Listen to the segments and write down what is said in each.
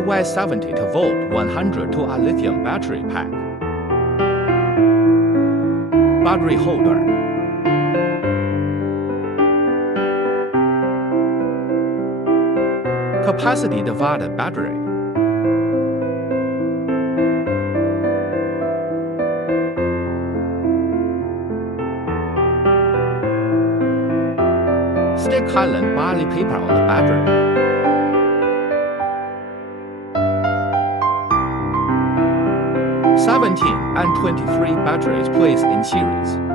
Y70 to volt 100 to a lithium battery pack. Battery holder. Capacity divided battery. Stick Highland barley paper on the battery. and 23 batteries placed in series.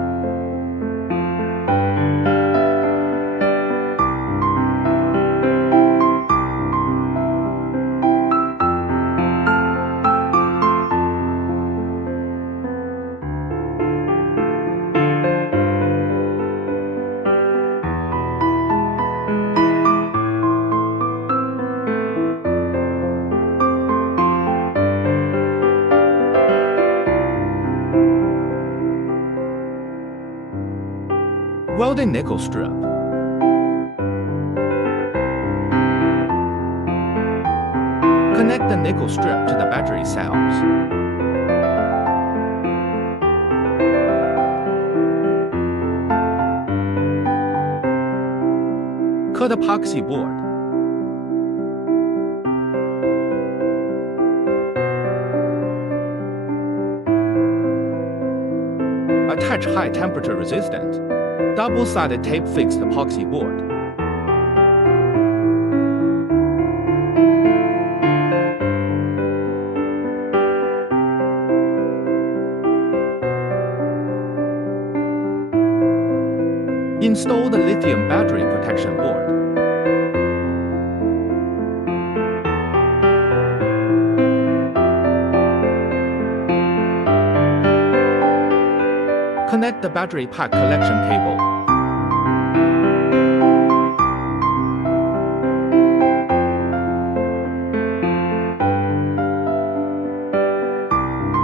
Welding nickel strip. Connect the nickel strip to the battery cells. Cut epoxy board. Attach high temperature resistant, double-sided tape fixed epoxy board. Install the lithium battery protection board. Connect the battery pack collection cable.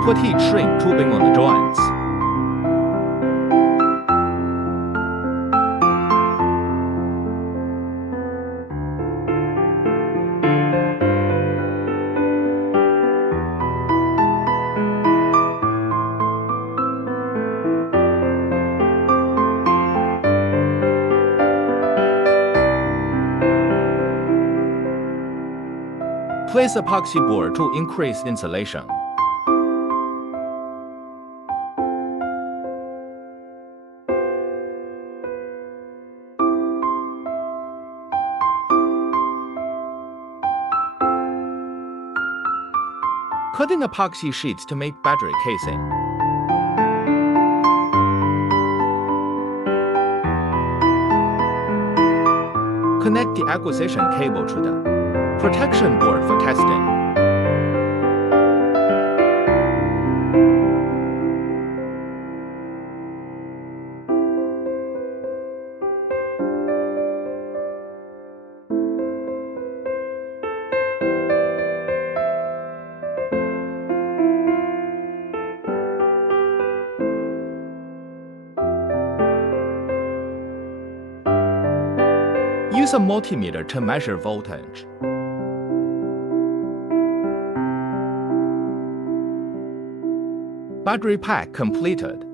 Put heat shrink tubing on the joints. Place epoxy board to increase insulation. Cutting epoxy sheets to make battery casing. Connect the acquisition cable to the protection board for testing. Use a multimeter to measure voltage. Battery pack completed.